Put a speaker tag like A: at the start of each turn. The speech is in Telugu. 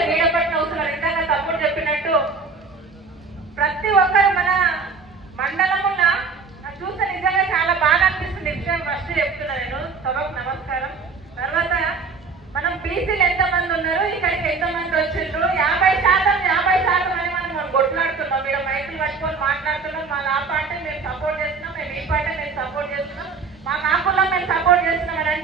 A: అసలు వేయడం అవసరం ఇందాక తమ్ముడు చెప్పినట్టు ప్రతి ఒక్కరు మన మండలమున చూస్తే నిజంగా చాలా బాగా అనిపిస్తుంది విషయం. ఫస్ట్ చెప్తున్నా నేను. సభకు నమస్కారం. తర్వాత మనం బీసీలు ఎంతమంది ఉన్నారు? ఇక్కడికి ఎంతమంది వచ్చిండ్రు? యాభై శాతం యాభై శాతం అని మనం మనం కొట్లాడుతున్నాం. మీరు మైకులు పట్టుకొని మాట్లాడుతున్నాం. మా ఆ పార్టీ మేము సపోర్ట్ చేస్తున్నాం. మేము ఈ పాటే మేము సపోర్ట్ చేస్తున్నాం. మా కాకుండా మేము సపోర్ట్ చేస్తున్నాం అని